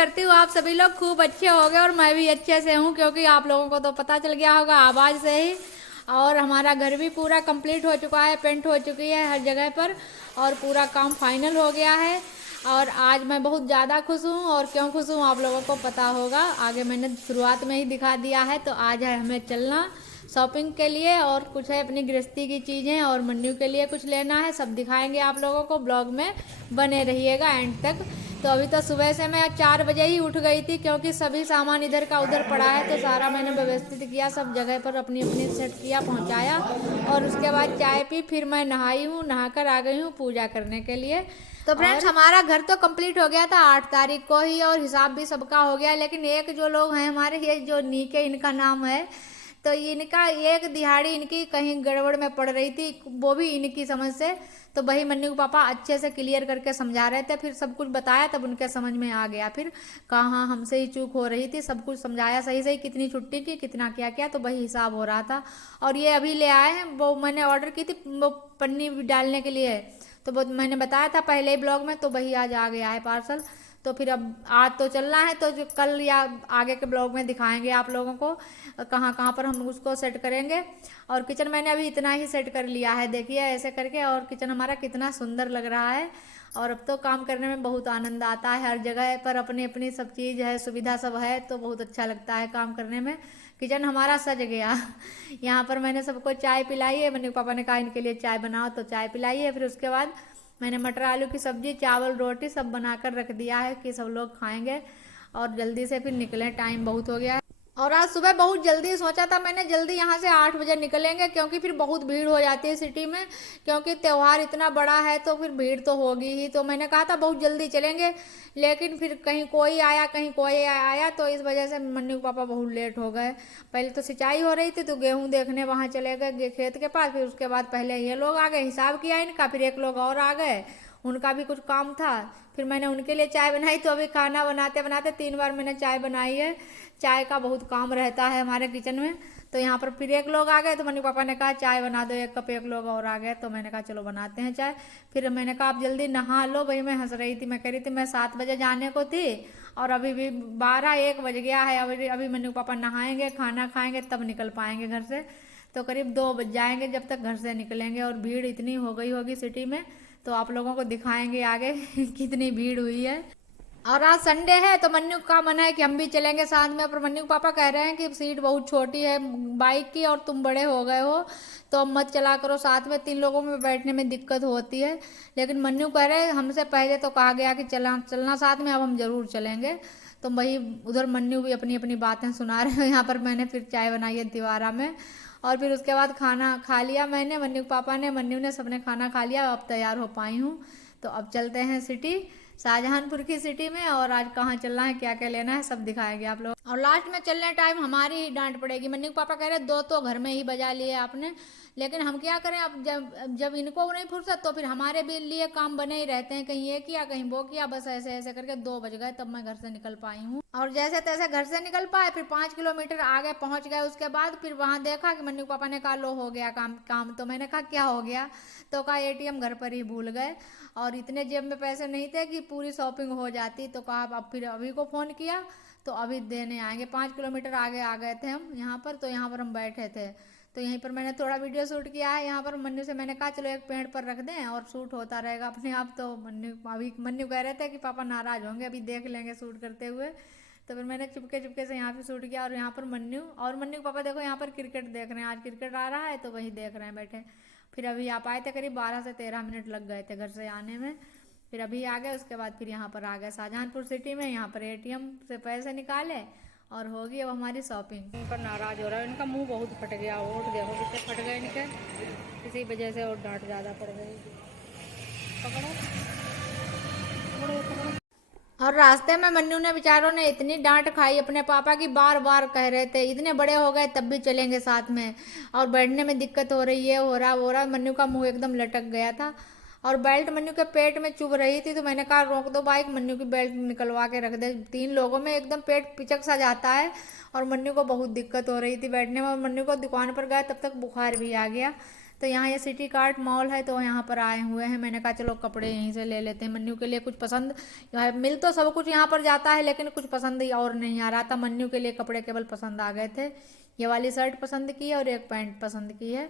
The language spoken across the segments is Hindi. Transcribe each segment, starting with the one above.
करती हूँ आप सभी लोग खूब अच्छे हो गए और मैं भी अच्छे से हूँ, क्योंकि आप लोगों को तो पता चल गया होगा आवाज़ से ही। और हमारा घर भी पूरा कंप्लीट हो चुका है, पेंट हो चुकी है हर जगह पर और पूरा काम फाइनल हो गया है। और आज मैं बहुत ज़्यादा खुश हूँ, और क्यों खुश हूँ आप लोगों को पता होगा, आगे मैंने शुरुआत में ही दिखा दिया है। तो आज है हमें चलना शॉपिंग के लिए, और कुछ है अपनी गृहस्थी की चीज़ें, और मन्नू के लिए कुछ लेना है, सब दिखाएंगे आप लोगों को। ब्लॉग में बने रहिएगा एंड तक। तो अभी तो सुबह से मैं 4 बजे ही उठ गई थी, क्योंकि सभी सामान इधर का उधर पड़ा है, तो सारा मैंने व्यवस्थित किया, सब जगह पर अपनी अपनी सेट किया, पहुंचाया। और उसके बाद चाय पी, फिर मैं नहाई हूँ, नहाकर आ गई हूँ पूजा करने के लिए। तो फ्रेंड्स हमारा घर तो कंप्लीट हो गया था 8 तारीख को ही, और हिसाब भी सबका हो गया। लेकिन एक जो लोग हैं हमारे, ये जो नीके इनका नाम है, तो इनका एक दिहाड़ी इनकी कहीं गड़बड़ में पड़ रही थी, वो भी इनकी समझ से। तो वही मन्नू के पापा अच्छे से क्लियर करके समझा रहे थे, फिर सब कुछ बताया, तब उनके समझ में आ गया। फिर कहाँ हमसे ही चूक हो रही थी, सब कुछ समझाया सही सही, कितनी छुट्टी की, कितना क्या किया, तो वही हिसाब हो रहा था। और ये अभी ले आए हैं, वो मैंने ऑर्डर की थी वो पन्नी डालने के लिए, तो वो मैंने बताया था पहले ही ब्लॉग में, तो वही आज आ गया है पार्सल। तो फिर अब आज तो चलना है, तो जो कल या आगे के ब्लॉग में दिखाएंगे आप लोगों को कहाँ कहाँ पर हम उसको सेट करेंगे। और किचन मैंने अभी इतना ही सेट कर लिया है, देखिए ऐसे करके, और किचन हमारा कितना सुंदर लग रहा है। और अब तो काम करने में बहुत आनंद आता है, हर जगह पर अपनी अपनी सब चीज़ है, सुविधा सब है, तो बहुत अच्छा लगता है काम करने में। किचन हमारा सज गया यहाँ पर मैंने सबको चाय पिलाई है, मैंने पापा ने कहा इनके लिए चाय बनाओ, तो चाय पिलाई है। फिर उसके बाद मैंने मटर आलू की सब्जी, चावल, रोटी सब बनाकर रख दिया है कि सब लोग खाएंगे। और जल्दी से फिर निकले, टाइम बहुत हो गया है। और आज सुबह बहुत जल्दी सोचा था मैंने, जल्दी यहाँ से 8 बजे निकलेंगे, क्योंकि फिर बहुत भीड़ हो जाती है सिटी में, क्योंकि त्यौहार इतना बड़ा है, तो फिर भीड़ तो होगी ही। तो मैंने कहा था बहुत जल्दी चलेंगे, लेकिन फिर कहीं कोई आया कहीं कोई आया, तो इस वजह से मन्नू के पापा बहुत लेट हो गए। पहले तो सिंचाई हो रही थी, तो गेहूँ देखने वहाँ चले गए खेत के पास। फिर उसके बाद पहले ये लोग आ गए, हिसाब किया इनका, फिर एक लोग और आ गए, उनका भी कुछ काम था। फिर मैंने उनके लिए चाय बनाई, तो अभी खाना बनाते बनाते 3 बार मैंने चाय बनाई है। चाय का बहुत काम रहता है हमारे किचन में। तो यहाँ पर फिर एक लोग आ गए, तो मम्मी पापा ने कहा चाय बना दो 1 कप, एक लोग और आ गए, तो मैंने कहा चलो बनाते हैं चाय। फिर मैंने कहा आप जल्दी नहा लो, भाई मैं हंस रही थी, मैं कह रही थी मैं 7 बजे जाने को थी, और अभी भी 12-1 बज गया है। अभी अभी मम्मी पापा नहाएंगे, खाना खाएंगे, तब निकल पाएंगे घर से, तो करीब 2 बज जाएंगे जब तक घर से निकलेंगे। और भीड़ इतनी हो गई होगी सिटी में, तो आप लोगों को दिखाएंगे आगे कितनी भीड़ हुई है। और आज संडे है, तो मन्नू का मन है कि हम भी चलेंगे साथ में, पर मन्नू के पापा कह रहे हैं कि सीट बहुत छोटी है बाइक की, और तुम बड़े हो गए हो, तो अब मत चला करो साथ में, 3 लोगों में बैठने में दिक्कत होती है। लेकिन मन्नू कह रहे हैं हमसे पहले तो कहा गया कि चलना साथ में, अब हम जरूर चलेंगे। तो वही उधर मन्नू भी अपनी अपनी बातें सुना रहे हैं, यहाँ पर मैंने फिर चाय बनाई है दीवारा में। और फिर उसके बाद खाना खा लिया मैंने, मन्नू के पापा ने, मन्नू ने, सबने खाना खा लिया, अब तैयार हो पाई हूँ। तो अब चलते हैं सिटी, शाहजहानपुर की सिटी में, और आज कहाँ चलना है, क्या क्या लेना है, सब दिखाएंगे आप लोग। और लास्ट में चलने टाइम हमारी ही डांट पड़ेगी। मन्नू के पापा कह रहे 2 तो घर में ही बजा लिए आपने, लेकिन हम क्या करें, अब जब इनको नहीं फुर्सत, तो फिर हमारे भी लिए काम बने ही रहते हैं, कहीं ये किया कहीं वो किया, बस ऐसे ऐसे करके 2 बज गए, तब मैं घर से निकल पाई हूँ। और जैसे तैसे घर से निकल पाए, फिर 5 किलोमीटर आगे पहुंच गए। उसके बाद फिर वहां देखा कि मन्नू पापा ने कहा लो हो गया काम। तो मैंने कहा क्या हो गया, तो कहा एटीएम घर पर ही भूल गए, और इतने जेब में पैसे नहीं थे कि पूरी शॉपिंग हो जाती। तो कहा अब फिर अभी को फ़ोन किया, तो अभी देने आएंगे। 5 किलोमीटर आगे आ गए थे हम यहाँ पर, तो यहाँ पर हम बैठे थे, तो यहीं पर मैंने थोड़ा वीडियो शूट किया है। यहाँ पर मन्नू से मैंने कहा चलो एक पेड़ पर रख दें और शूट होता रहेगा अपने आप। तो मन्नू कह रहे थे कि पापा नाराज़ होंगे, अभी देख लेंगे शूट करते हुए। तो फिर मैंने चुपके चुपके से यहाँ पे शूट किया। और यहाँ पर मन्नू पापा देखो यहाँ पर क्रिकेट देख रहे हैं, आज क्रिकेट आ रहा है, तो वही देख रहे हैं बैठे। फिर अभी आप आए थे, करीब 12 से 13 मिनट लग गए थे घर से आने में। फिर अभी आ गए, उसके बाद फिर यहाँ पर आ गए शाहजहानपुर सिटी में। यहाँ पर एटीएम से पैसे निकाले और होगी अब हमारी शॉपिंग। उन पर नाराज़ हो रहा है, इनका मुंह बहुत फट गया, ओठ देखो कितने फट गए इनके, इसी वजह से और डांट ज़्यादा पड़ गई। पकड़ो पकड़ो पकड़ो। और रास्ते में मन्नू ने बेचारों ने इतनी डांट खाई अपने पापा की, बार बार कह रहे थे इतने बड़े हो गए तब भी चलेंगे साथ में, और बैठने में दिक्कत हो रही है, हो रहा वो रहा। मन्नू का मुंह एकदम लटक गया था, और बेल्ट मन्नू के पेट में चुभ रही थी। तो मैंने कहा रोक दो बाइक, मन्नू की बेल्ट निकलवा के रख दे। 3 लोगों में एकदम पेट पिचक सा जाता है, और मन्नू को बहुत दिक्कत हो रही थी बैठने में। मन्नू को दुकान पर गए तब तक बुखार भी आ गया। तो यहाँ ये सिटी कार्ट मॉल है, तो यहाँ पर आए हुए हैं। मैंने कहा चलो कपड़े यहीं से ले लेते हैं। मन्नू के लिए कुछ पसंद, मिल तो सब कुछ यहाँ पर जाता है, लेकिन कुछ पसंद ही और नहीं आ रहा था। मन्नू के लिए कपड़े केवल पसंद आ गए थे। ये वाली शर्ट पसंद की है और एक पैंट पसंद की है,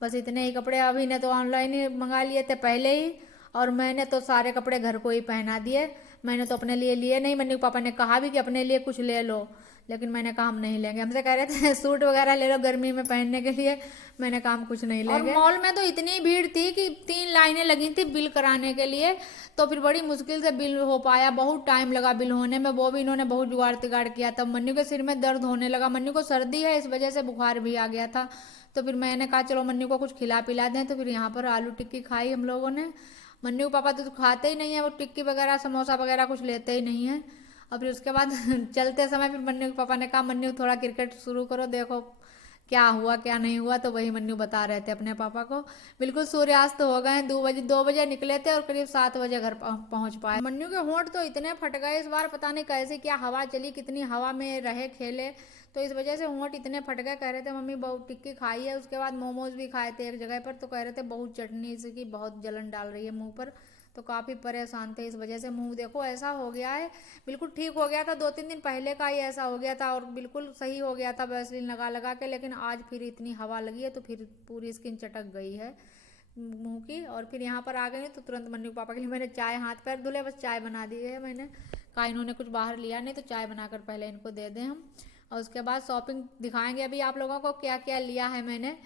बस इतने ही कपड़े। अभी ने तो ऑनलाइन ही मंगा लिए थे पहले ही, और मैंने तो सारे कपड़े घर को ही पहना दिए। मैंने तो अपने लिए लिए नहीं। मन्नू पापा ने कहा भी कि अपने लिए कुछ ले लो, लेकिन मैंने कहा हम नहीं लेंगे। हमसे कह रहे थे सूट वगैरह ले लो गर्मी में पहनने के लिए, मैंने कहा हम कुछ नहीं लेंगे। और मॉल में तो इतनी भीड़ थी कि 3 लाइनें लगी थी बिल कराने के लिए, तो फिर बड़ी मुश्किल से बिल हो पाया। बहुत टाइम लगा बिल होने में, वो भी इन्होंने बहुत जुगाड़ तिगाड़ किया। तब मन्नू के सिर में दर्द होने लगा। मन्नू को सर्दी है, इस वजह से बुखार भी आ गया था। तो फिर मैंने कहा चलो मन्नू को कुछ खिला पिला दें। तो फिर यहाँ पर आलू टिक्की खाई हम लोगों ने। मन्नू पापा तो खाते ही नहीं है, वो टिक्की वगैरह समोसा वगैरह कुछ लेते ही नहीं है। और फिर उसके बाद चलते समय फिर मन्नू के पापा ने कहा मन्नू थोड़ा क्रिकेट शुरू करो, देखो क्या हुआ क्या नहीं हुआ। तो वही मन्नू बता रहे थे अपने पापा को। बिल्कुल सूर्यास्त हो गए, 2 बजे निकले थे और करीब 7 बजे घर पहुंच पाए। मन्नू के होंठ तो इतने फट गए इस बार, पता नहीं कैसे क्या हवा चली, कितनी हवा में रहे खेले, तो इस वजह से होंठ इतने फट गए। कह रहे थे मम्मी बहुत टिक्की खाई है, उसके बाद मोमोज भी खाए थे एक जगह पर, तो कह रहे थे बहुत चटनी इसकी बहुत जलन डाल रही है मुँह पर, तो काफ़ी परेशान थे इस वजह से। मुंह देखो ऐसा हो गया है, बिल्कुल ठीक हो गया था 2-3 दिन पहले का ही ऐसा हो गया था, और बिल्कुल सही हो गया था वैसलीन लगा लगा के, लेकिन आज फिर इतनी हवा लगी है तो फिर पूरी स्किन चटक गई है मुंह की। और फिर यहाँ पर आ गए तो तुरंत मन्नू पापा के लिए मैंने चाय, हाथ पैर धुले, बस चाय बना दी है मैंने। कहा इन्होंने कुछ बाहर लिया नहीं, तो चाय बनाकर पहले इनको दे दें हम, और उसके बाद शॉपिंग दिखाएंगे अभी आप लोगों को क्या क्या लिया है मैंने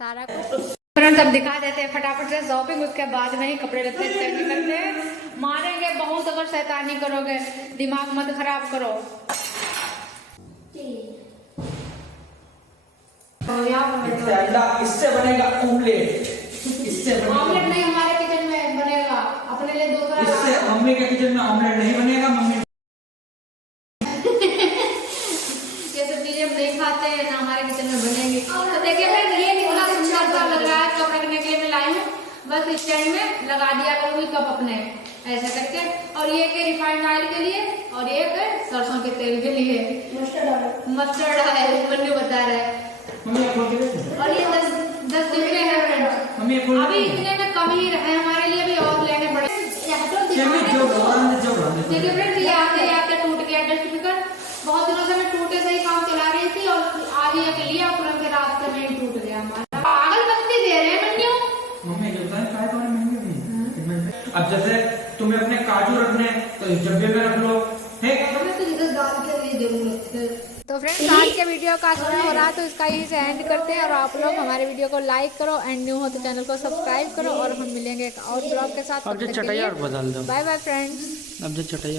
सारा कुछ। तुरंत अब दिखा देते हैं फटाफट से शॉपिंग, उसके बाद में ही कपड़े लत्ते चेंज करते हैं। मारेंगे बहुत अगर शैतानी करोगे, दिमाग मत खराब करो। इससे बनेगा ऑमलेट, इससे ऑमलेट नहीं हमारे किचन में बनेगा, अपने लिए दूसरा। इससे मम्मी के किचन में ऑमलेट नहीं बनेगा। मम्मी ये सब चीजें हम नहीं खाते हैं ना, हमारे किचन में बनेंगी। तो देखिए फ्रेंड्स ये कितना सुंदर सा लग रहा है, कप रखने के लिए मैं लाई हूँ, बस स्टैंड में लगा दिया करूँगी कप अपने ऐसा करके। और ये के रिफाइंड ऑयल के लिए, और ये सरसों के तेल के लिए, मस्टर्ड ऑयल मन्नू बता रहा है। और ये 10 डिब्बे हैं फ्रेंड्स, अभी इतने में कम ही रहे हमारे लिए, भी और लेने पड़े। देखिए फ्रेंड्स ये आते टूट गया डस्ट स्पीकर, बहुत दिनों से मैं टूटे से ही काम चला रही थी, और आज ये के लिए तुरंत रास्ते में ही टूट गया हमारा। पागल बत्ती दे रहे हैं मन्नू। मम्मी जो है काय तो महंगे नहीं। अब जैसे तुम्हें अपने काजू रखने तो इस डब्बे में रख लो, हमें तो इधर डाल के लिए जरूरत है। तो फ्रेंड्स आज के वीडियो का शुरू हो रहा, तो इसका यहीं से एंड करते हैं। और आप लोग हमारे वीडियो को लाइक करो, एंड न्यू हो तो चैनल को सब्सक्राइब करो, और हम मिलेंगे एक और ब्लॉग के साथ। अब जो चटाई और बदल दो। Bye bye friends. अब जो चटाई